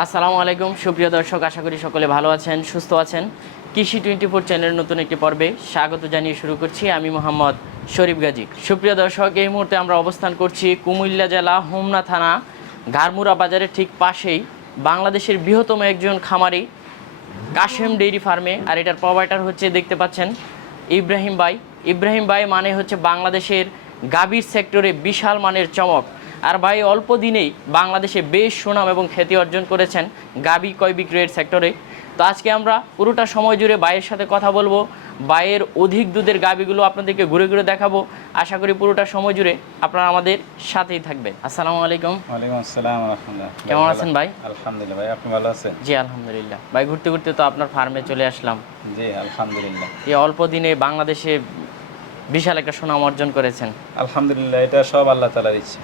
আসসালামু আলাইকুম। সুপ্রিয় দর্শক, আশা করি সকলে ভালো আছেন, সুস্থ আছেন। কৃষি টোয়েন্টি ফোর চ্যানেলের নতুন একটি পর্বে স্বাগত জানিয়ে শুরু করছি আমি মোহাম্মদ শরীফ গাজী। সুপ্রিয় দর্শক, এই মুহূর্তে আমরা অবস্থান করছি কুমিল্লা জেলা হোমনা থানা ঘারমুরা বাজারের ঠিক পাশেই বাংলাদেশের বৃহত্তম একজন খামারি, কাশেম ডেইরি ফার্মে। আর এটার প্রোভাইডার হচ্ছে, দেখতে পাচ্ছেন, ইব্রাহিম ভাই। ইব্রাহিম ভাই মানে হচ্ছে বাংলাদেশের গাভীর সেক্টরে বিশাল মানের চমক। আর ভাই অল্প দিনেই বাংলাদেশে বেশ সুনাম এবং খ্যাতি অর্জন করেছেন গাবি কয় বিক্রয়ের সেক্টরে। তো আজকে আমরা পুরোটা সময় জুড়ে ভাইয়ের সাথে কথা বলব। ভাইয়ের অধিক দুধের গাভীগুলো আপনাদেরকে ঘুরে ঘুরে দেখাবো। আশা করি পুরোটা সময় জুড়ে আপনারা আমাদের সাথেই থাকবেন। আসসালামু আলাইকুম। ওয়ালাইকুম আসসালাম রহমতুল্লাহ। কেমন আছেন? ভাই? আলহামদুলিল্লাহ ভাই আপনি ভালো আছেন? জি আলহামদুলিল্লাহ। ভাই ঘুরতে ঘুরতে তো আপনার ফার্মে চলে আসলাম। জি আলহামদুলিল্লাহ। এই অল্প দিনে বাংলাদেশে বিশাল একটা সুনাম অর্জন করেছেন। আলহামদুলিল্লাহ এটা সব আল্লাহ তালার ইচ্ছে।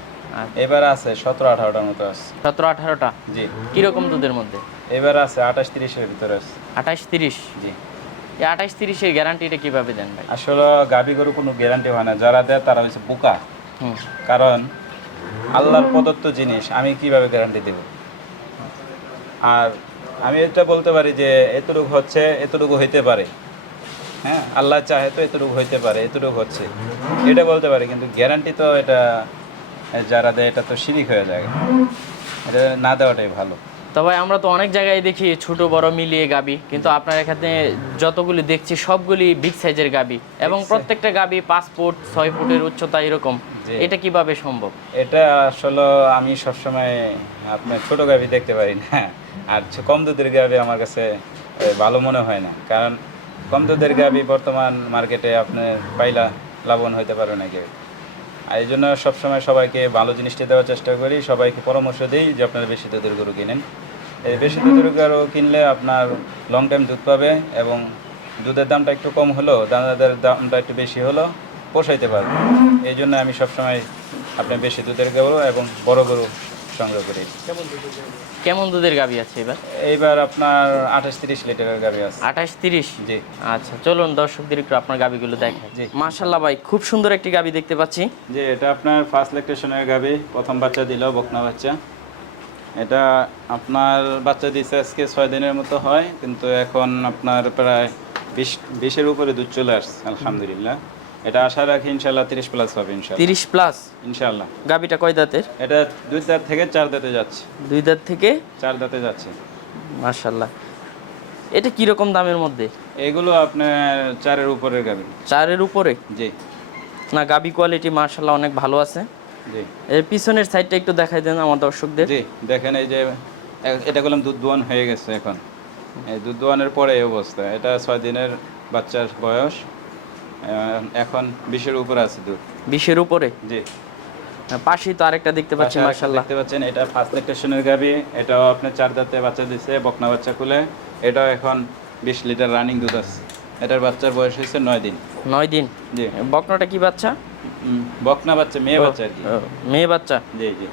এবার আছে সতেরো আঠারোটার মতো আছে সতেরো আঠারোটা? জি। কীরকম দুধের মধ্যে? এবার আছে আঠাশ তিরিশের ভিতরে আছে আঠাশ তিরিশ? জি। এই আঠাশ তিরিশের গ্যারান্টিটা কীভাবে দেন ভাই? আসলে গাভী গরু কোনো গ্যারান্টি হয় না। যারা দেয় তারা হচ্ছে বোকা। কারণ আল্লাহর প্রদত্ত জিনিস আমি কীভাবে গ্যারান্টি দেব? আর আমি এটা বলতে পারি যে এতটুকু হচ্ছে এতটুকু হইতে পারে। হ্যাঁ? আল্লাহ চাহে তো এতটুকু হইতে পারে এতটুকু হচ্ছে। এটা বলতে পারি কিন্তু গ্যারান্টি তো এটা যারা দেয় এটা তো শিরিক হয়ে যায়। এটা না দেওয়াটাই ভালো। তবে আমরা তো অনেক জায়গায় দেখি ছোট বড় মিলিয়ে গাবি কিন্তু আপনার এখানে যতগুলি দেখছি সবগুলি বিগ সাইজের গাবি এবং প্রত্যেকটা গাবি পাঁচ ফুট ছয় ফুটের উচ্চতা এরকম। এটা কীভাবে সম্ভব? এটা আসলে আমি সবসময় আপনার ছোট গাবি দেখতে পারি না আর কম দুধের গাবি আমার কাছে ভালো মনে হয় না। কারণ কম দুধের গাবি বর্তমান মার্কেটে আপনি পাইলা লাভবান হইতে পারবে না কেউ। আর এই জন্য সবসময় সবাইকে ভালো জিনিসটা দেওয়ার চেষ্টা করি। সবাইকে পরামর্শ দিই যে আপনারা বেশি দুধের গরু কিনেন। এই বেশি দুধের গরু কিনলে আপনার লং টাইম দুধ পাবে এবং দুধের দামটা একটু কম হলো দানাদের দামটা একটু বেশি হলো, পোষাইতে পারবে। এই জন্য আমি সবসময় আপনি বেশি দুধের গরু এবং বড় গরু সংগ্রহ করি। কেমন দুধের গাবি আছে? এবার? এইবার আপনার আঠাশ তিরিশ লিটারের গাড়ি আছে। আঠাশ তিরিশ? জি। আচ্ছা চলুন দর্শকদের একটু আপনার গাবিগুলো দেখাই। জি। মাশাল্লাহ ভাই খুব সুন্দর একটি গাবি দেখতে পাচ্ছি। যে এটা আপনার ফার্স্ট ল্যাকটেশনের গাবি প্রথম বাচ্চা দিল বকনা বাচ্চা। এটা আপনার বাচ্চা দিচ্ছে আজকে ছয় দিনের মতো হয় কিন্তু এখন আপনার প্রায় বিশ বিশের উপরে দুধ চলে আসছে আলহামদুলিল্লাহ। এটা আশা রাখি ইনশাল্লাহ তিরিশ প্লাস হবে ইনশাল্লাহ তিরিশ প্লাস ইনশাল্লাহ গাবিটা কয় দাঁতের? এটা দুই দাঁত থেকে চার দাঁতে যাচ্ছে। দুই দাঁত থেকে? চার দাঁতে যাচ্ছে। মাশাল্লাহ এটা কীরকম দামের মধ্যে? এগুলো আপনার চারের উপরের গাবি চারের উপরে? জি। না গাবি কোয়ালিটি মার্শাল্লাহ অনেক ভালো আছে। জি। এর পিছনের সাইডটা একটু দেখাই দেন আমার দর্শকদের। জি দেখেন এই যে এটা করলাম দুধ দোয়ান হয়ে গেছে এখন। এই দুধ দোয়ানের পরে এই অবস্থা। এটা ছয় দিনের বাচ্চার বয়স। এখন বিশের উপরে আছে দুধ। বিশের উপরে? জি। পাশেই তো আরেকটা দেখতে পাচ্ছি পাশে আরেকটা মার্শাল্লাহ দেখতে পাচ্ছেন এটা ফার্স্ট ল্যাকটেশনের গাবি এটাও আপনার চার দাঁতে বাচ্চা দিচ্ছে বকনা বাচ্চা খুলে। এটাও এখন বিশ লিটার রানিং দুধ আছে। এটার বাচ্চার বয়স হয়েছে নয় দিন। নয় দিন? জি। বকনাটা কি বাচ্চা? বকনা বাচ্চা মেয়ে বাচ্চা আর কি। মেয়ে বাচ্চা? জি জি।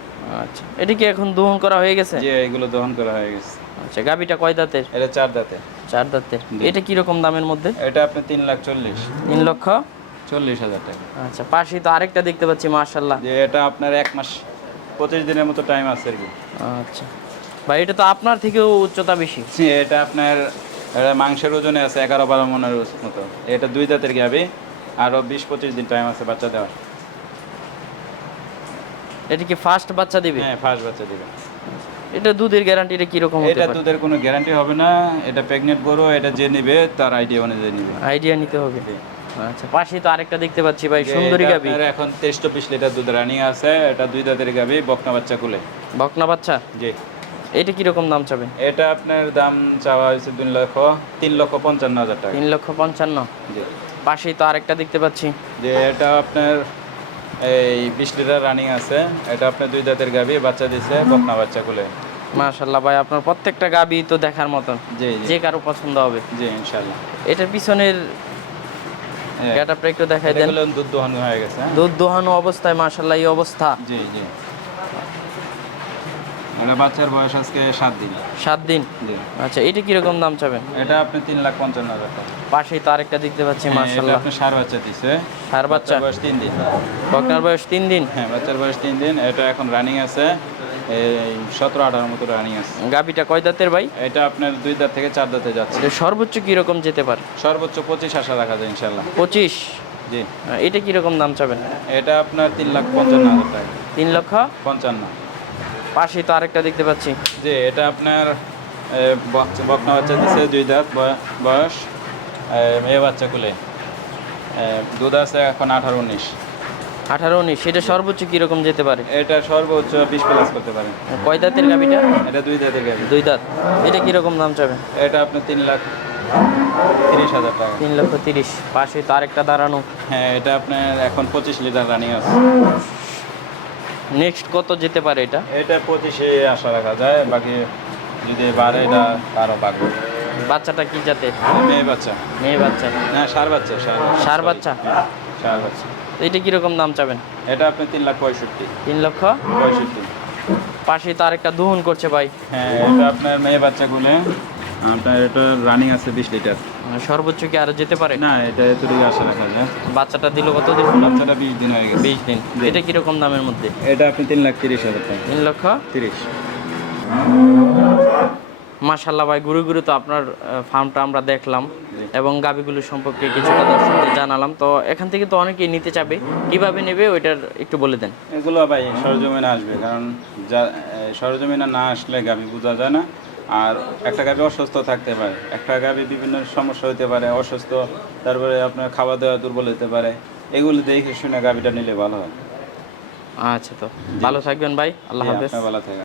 আচ্ছা। এটা কি এখন দহন করা হয়ে গেছে? যে এগুলো দহন করা হয়ে গেছে। আচ্ছা গাবিটা কয় দাঁতের? এটা চার দাঁতে চার দাঁতের। এটা কীরকম দামের মধ্যে? এটা আপনি তিন লাখ চল্লিশ। তিন লক্ষ? চল্লিশ হাজার টাকা। আচ্ছা পাশেই তো আরেকটা দেখতে পাচ্ছি মার্শাল্লাহ যে এটা আপনার এক মাস পঁচিশ দিনের মতো টাইম আছে আর কি আচ্ছা। ভাই এটা তো আপনার থেকেও উচ্চতা বেশি। এটা আপনার এটা মাংসের ওজনে আছে এগারো বারো মনের মতো। এটা দুই দাঁতের গাবি আরও বিশ পঁচিশ দিন টাইম আছে বাচ্চা দেওয়ার। এটা কি ফার্স্ট বাচ্চা দিবে? হ্যাঁ ফার্স্ট বাচ্চা দিবে। এটা দুধের গ্যারান্টিটা কীরকম হতে এটা দুধের কোনো গ্যারান্টি হবে না এটা প্রেগনেন্ট গরু এটা যে নিবে তার আইডিয়া অনুযায়ী নিবে। আইডিয়া নিতে হবে। আচ্ছা পাশেই তো আরেকটা দেখতে পাচ্ছি ভাই সুন্দরী গাবি এখন তেইশ চব্বিশ লিটার দুধ রানিং আছে এটা দুই দাঁতের গাবি বকনা বাচ্চা কুলে। বকনা বাচ্চা? জি। এটা কীরকম দাম চাবেন? এটা আপনার দাম চাওয়া হয়েছে দুই লক্ষ তিন লক্ষ পঞ্চান্ন হাজার টাকা। তিন লক্ষ পঞ্চান্ন। জি। পাশেই তো আরেকটা দেখতে পাচ্ছি। যে এটা আপনার এই বিশ লিটার রানিং আছে। এটা আপনার দুই দাঁতের গাবি বাচ্চা দিছে বকনা বাচ্চা কুলে মাশাল্লাহ ভাই আপনার প্রত্যেকটা গাবি তো দেখার মতন। জি যে কারও পছন্দ হবে। জি ইনশাল্লাহ এটার পিছনের হ্যাঁ, গেটআপটা একটু দেখাই দেন। দুধ দোহানো হয়ে গেছে হ্যাঁ? দুধ দোহানো অবস্থায় মাশাল্লাহ এই অবস্থা। জি জি। এটা বাচ্চার বয়স আজকে সাত দিন। সাত দিন? আচ্ছা এটা কীরকম দাম চাবেন? এটা আপনি তিন লাখ পঞ্চান্ন হাজার টাকা। পাশেই তো আরেকটা দেখতে পাচ্ছি হ্যাঁ, এটা আপনি সার বাচ্চা দিছে। সার বাচ্চা? বয়স তিন দিন। বকনার বয়স তিন দিন? হ্যাঁ বাচ্চার বয়স তিন দিন। এটা এখন রানিং আছে। এই সতেরো আঠারো মতো রানিং আছে। গাবিটা কয় দাঁতের ভাই? এটা আপনার দুই দাঁত থেকে চার দাঁতে যাচ্ছে। সর্বোচ্চ কীরকম যেতে পারে? সর্বোচ্চ পঁচিশ আশা রাখা যায় ইনশাল্লাহ পঁচিশ? জি। এটা কীরকম দাম চাবেন? এটা আপনার তিন লাখ পঞ্চান্ন হাজার টাকা। তিন লক্ষ? পঞ্চান্ন। পাশেই তো আরেকটা দেখতে পাচ্ছি। যে এটা আপনার বকনা বাচ্চা দিচ্ছে দুই দাঁত বয়- বয়স মেয়ে বাচ্চা কুলে। দুধ আছে এখন আঠারো উনিশ। আঠারো উনিশ এটা সর্বোচ্চ কীরকম যেতে পারে? এটা সর্বোচ্চ বিশ প্লাস করতে পারে। কয় দাঁতের গাবিটা এটা দুই দাঁতের গাড়ি দুই দাঁত। এটা কীরকম দাম চাবেন এটা আপনার তিন লাখ তিরিশ হাজার টাকা। তিন লক্ষ তিরিশ। পাশে তো আরেকটা দাঁড়ানো। হ্যাঁ এটা আপনার এখন পঁচিশ লিটার রানিং আছে। নেক্সট কত যেতে পারে এটা? এটা পঁচিশে আশা রাখা যায় বাকি যদি বাড়ে এটা আরও পাকবে বাচ্চাটা কি জাতে মেয়ে বাচ্চা। মেয়ে বাচ্চা। না সার বাচ্চা সার বাচ্চা? হ্যাঁ, সার বাচ্চা। তো এটা কীরকম দাম চাবেন? এটা আপনি তিন লাখ পঁয়ষট্টি। তিন লক্ষ? পঁয়ষট্টি। পাশে তো আরেকটা দোহন করছে ভাই। হ্যাঁ এটা আপনার মেয়ে বাচ্চাগুলো আপনার এটা রানিং আছে বিশ লিটার সর্বোচ্চ কি আরও যেতে পারে? না এটা এতটুকু আশা রাখা যায় বাচ্চাটা দিল কত দিন বাচ্চাটা বিশ দিন হয়ে গেছে। বিশ দিন। এটা কীরকম দামের মধ্যে? এটা আপনি তিন লাখ তিরিশ হাজার টাকা। তিন লক্ষ? তিরিশ। মাশাল্লাহ ভাই ঘুরে ঘুরে তো আপনার ফার্মটা আমরা দেখলাম এবং গাবিগুলো সম্পর্কে কিছুটা দর্শকদের জানালাম। তো এখান থেকে তো অনেকেই নিতে চাবে। কীভাবে নেবে ওইটার একটু বলে দেন। এগুলো ভাই সরজমিনে আসবে। কারণ যা সরজমিনে না আসলে গাভী বোঝা যায় না। আর একটা গাভী অসুস্থ থাকতে পারে একটা গাভী বিভিন্ন সমস্যা হতে পারে অসুস্থ তারপরে আপনার খাওয়া দাওয়া দুর্বল হতে পারে এগুলো দেখে শুনে গাভীটা নিলে ভালো হয়। আচ্ছা তো ভালো থাকবেন ভাই আল্লাহ হাফেজ। ভালো